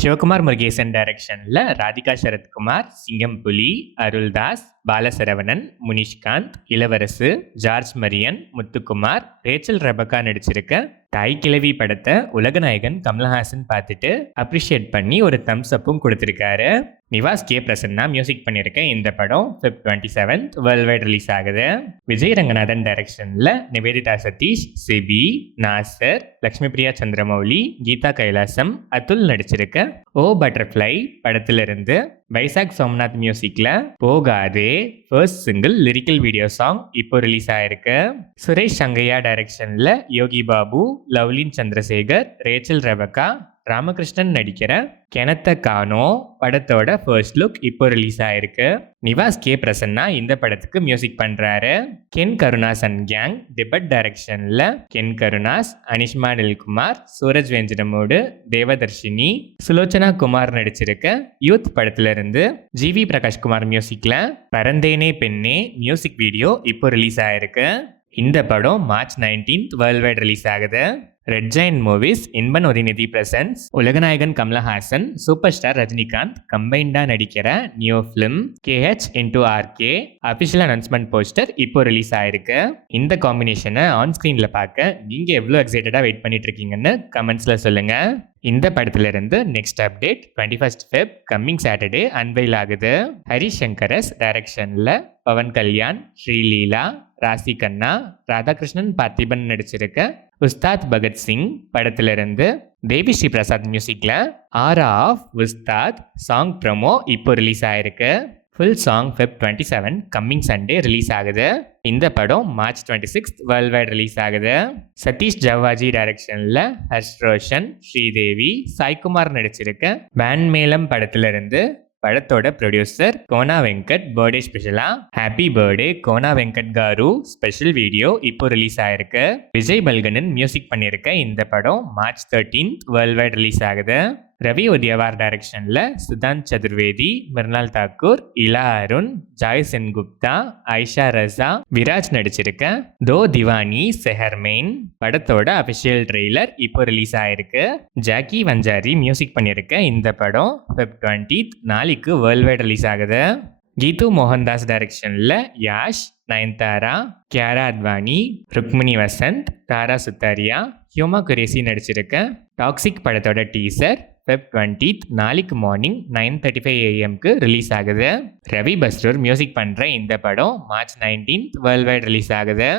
சிவகுமார் முருகேசன் டைரக்ஷன்ல Radhika Sarathkumar, Singam Puli, Aruldoss, Balasaravanan, Munishkanth, Ilavarasu, George Mariyan, Muthukumar, Rachel Rebecca நடிச்சிருக்க தாய் கிழவி படத்தை உலகநாயகன் கமல்ஹாசன் பார்த்துட்டு அப்ரிஷியேட் பண்ணி ஒரு தம்ஸ் அப்பும் கொடுத்துருக்காரு. நிவாஸ் கே பிரசன்னா மியூசிக் பண்ணியிருக்க இந்த படம் Feb 27 வேர்ல்ட் வைட் ரிலீஸ் ஆகுது. விஜய் ரங்கநாதன் டைரக்ஷன்ல நிவேதிதா சதீஷ், சிபி, நாசர், லக்ஷ்மி பிரியா சந்திரமௌலி, கீதா கைலாசம், அதுல் நடிச்சிருக்க ஓ பட்டர்ஃப்ளை படத்திலிருந்து வைசாக் சோம்நாத் மியூசிக்ல போகாதே first single lyrical video song இப்போ ரிலீஸ் ஆயிருக்கு. சுரேஷ் சங்கையா டைரக்ஷன்ல யோகி பாபு, லவ்லின் சந்திரசேகர், ரேச்சல் ரெபக்கா, ராமகிருஷ்ணன் நடிக்கிற கெனத்த கானோ படத்தோட ஃபர்ஸ்ட் லுக் இப்போ ரிலீஸ் ஆயிருக்கு. நிவாஸ் கே பிரசன்னா இந்த படத்துக்கு மியூசிக் பண்றாரு. Ken Karunas and gang debut டைரக்ஷன்ல கென் கருணாஸ், அனிஷ்மா நில்குமார், சூரஜ் வெஞ்சனமோடு, தேவதர்ஷினி, சுலோச்சனா குமார் நடிச்சிருக்க யூத் படத்துல இருந்து ஜிவி பிரகாஷ்குமார் மியூசிக்ல பரந்தேனே பெண்ணே மியூசிக் வீடியோ இப்போ ரிலீஸ் ஆயிருக்கு. இந்த படம் மார்ச் 19 வேர்ல்ட் வைட் ரிலீஸ் ஆகுது. Red giant movies Inban Udhayanidhi presents உலகநாயகன் கமலஹாசன், சூப்பர் ஸ்டார் ரஜினிகாந்த் கம்பைண்டா நடிக்கிற new film KH*RK official announcement poster இப்போ ரிலீஸ் ஆயிருக்கு. இந்த காம்பினேஷனை ஆன் ஸ்கிரீன்ல பார்க்க நீங்க எவ்வளோ எக்ஸைட்டடா வெயிட் பண்ணிட்டு இருக்கீங்கன்னு கமெண்ட்ஸ்ல சொல்லுங்க. இந்த படத்துல இருந்து next update 21 Feb coming Saturday unveil ஆகுது. ஹரிஷ் சங்கரஸ் டைரக்ஷன்ல பவன் கல்யாண், ஸ்ரீலீலா, ராசி கண்ணா, ராதாகிருஷ்ணன் பார்த்திபன் நடிச்சிருக்க உஸ்தாத் பகத்சிங் படத்திலிருந்து தேவி ஸ்ரீ பிரசாத் மியூசிக்ல aura of Ustaad song promo இப்போ ரிலீஸ் ஆயிருக்கு. Full song Feb 27 coming Sunday release ஆகுது. இந்த படம் மார்ச் 26 வேர்ல்ட் வைட் ரிலீஸ் ஆகுது. சதீஷ் ஜவ்வாஜி டைரக்ஷன்ல ஹர்ஷ் ரோஷன், ஸ்ரீதேவி, சாய்குமார் நடிச்சிருக்க பேண்ட் மேளம் படத்திலிருந்து படத்தோட ப்ரொடியூசர் கோனா வெங்கட் பர்த்டே ஸ்பெஷலா happy birthday Kona Venkat garu special video இப்போ ரிலீஸ் ஆயிருக்கு. விஜய் பல்கனன் மியூசிக் பண்ணியிருக்க இந்த படம் மார்ச் 13 வேர்ல்ட் வைட் ரிலீஸ் ஆகுது. ரவி உதயவார் டைரக்ஷன்ல சுதாந்த் சதுர்வேதி, மிர்னால் தாக்கூர், இலா அருண், ஜாய் சென்குப்தா, ஐஷா ரசா, விராஜ் நடிச்சிருக்க தோ திவானி செஹர்மெயின் படத்தோட அபிஷியல் ட்ரெய்லர் இப்போ ரிலீஸ் ஆயிருக்கு. ஜாக்கி வஞ்சாரி மியூசிக் பண்ணியிருக்க இந்த படம் Feb 20 நாளைக்கு வேர்ல்ட் வைட் ரிலீஸ் ஆகுது. கீது மோகன்தாஸ் டைரக்ஷன்ல யாஷ், நயன்தாரா, கியாரா அத்வானி, ருக்மிணி வசந்த், தாரா சுத்தாரியா, ஹியூமா குரேசி நடிச்சிருக்க டாக்ஸிக் படத்தோட டீசர் Feb 20 நாளைக்கு மார்னிங் 9:35 AM ரிலீஸ் ஆகுது. ரவி பஸ்ரூர் மியூசிக் பண்ற இந்த படம் மார்ச் 19 வேர்ல்ட் வைட் ரிலீஸ் ஆகுது.